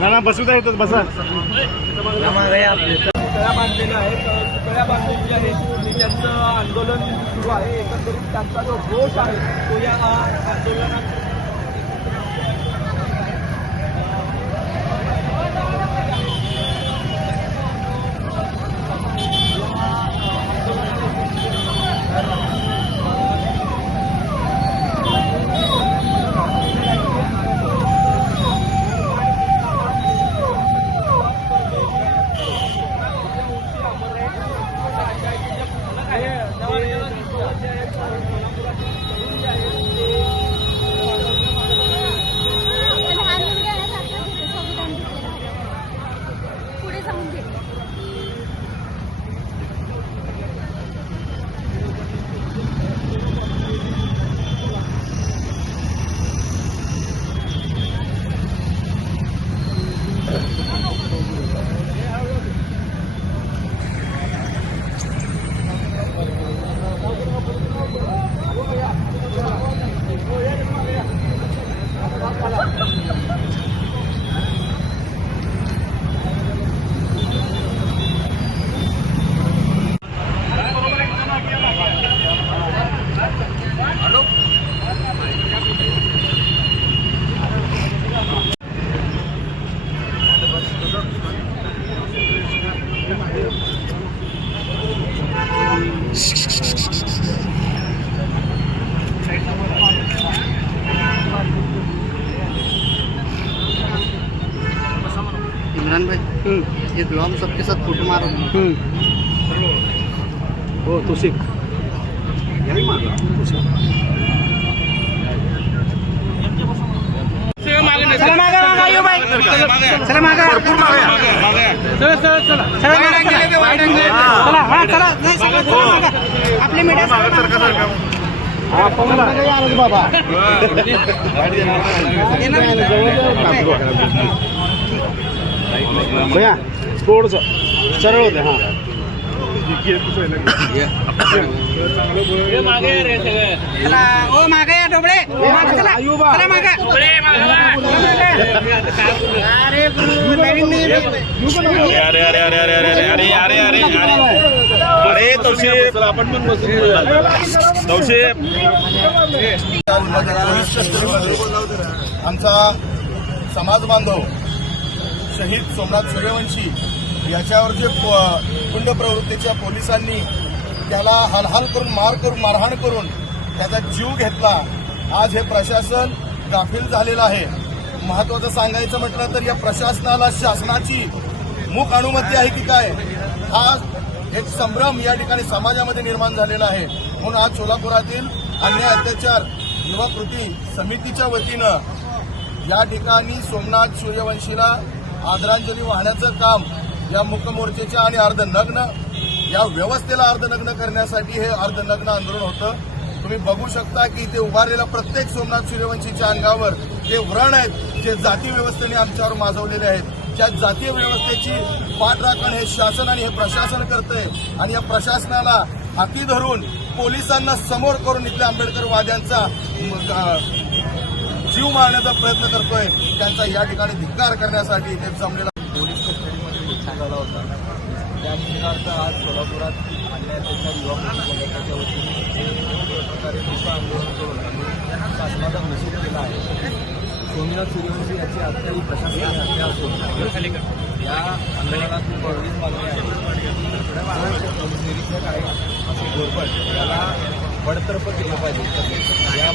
ना ना बसू द्या येतात बसा. पुतळ्या बांधलेल्या आहेत पुतळ्या बांधलेली आहे त्यांचं आंदोलन सुरू आहे. एकंदरीत त्यांचा जो घोष आहे तो या आंदोलनात इमरान भाई एक लॉन्ग सबके साथ फोटो मारो। हो तो शिक चला मागा मागा येऊ बाई चला मागा. भरपूर चला चला चला चला मागा चला हा. चला नाही सगळं चला मागा. आपली मीडिया बाबा. भैया थोडस सरळ होते हा. ओ मागा या डोबळे अरे अरे अरे अरे अरे अरे अरे अरे अरे अरे अरे. अरे तवशेप आपण पण तवशेप आमचा समाज बांधव शहीद सोमनाथ सूर्यवंशी याच्यावर जे प- गुंड प्रवृत्तीच्या पोलिसांनी त्याला हलहल करून मार करून मारहाण करून त्याचा जीव घेतला. आज हे प्रशासन गाफील झालेलं आहे. महत्वाचं सांगायचं म्हटलं तर या प्रशासनाला शासनाची मूक अनुमती आहे की काय? हा एक संभ्रम या ठिकाणी समाजामध्ये निर्माण झालेला आहे. म्हणून आज सोलापुरातील अन्याय अत्याचार युवा कृती समितीच्या वतीनं या ठिकाणी सोमनाथ सूर्यवंशीला आदरांजली वाहण्याचं काम या मुकमोर्चेच्या आणि अर्धनग्न या व्यवस्थेला अर्धनग्न करण्यासाठी हे अर्धनग्न आंदोलन होतं. तुम्ही बघू शकता की इथे उभारलेल्या प्रत्येक सोमनाथ सूर्यवंशीच्या अंगावर जे व्रण आहेत जे जाती व्यवस्थेने आमच्यावर माजवलेले आहेत त्या जातीय व्यवस्थेची पाठराखण हे शासन आणि हे प्रशासन करतंय. आणि या प्रशासनाला हाती धरून पोलिसांना समोर करून इथल्या आंबेडकरवाद्यांचा वाद्यांचा जीव मारण्याचा प्रयत्न करतोय. त्यांचा या ठिकाणी धिक्कार करण्यासाठी ते जमलेला पोलीस कस्टडीमध्ये मृत्यू झाला होता. त्या मुलाचा आज सोलापुरात अन्यायाच्या युवा संघटनेच्या वतीने हे प्रकारे मोठं आंदोलन करून शासनाचा निषेध केला आहे. सोमनाथ सूर्यवंशी याची आत्ताही प्रशासनाने हत्या असून या आंदोलनातून एवढीच मागणी आहे. पोलीस निरीक्षक आहे असे गोरपट त्याला बडतर्फ केलं पाहिजे. या या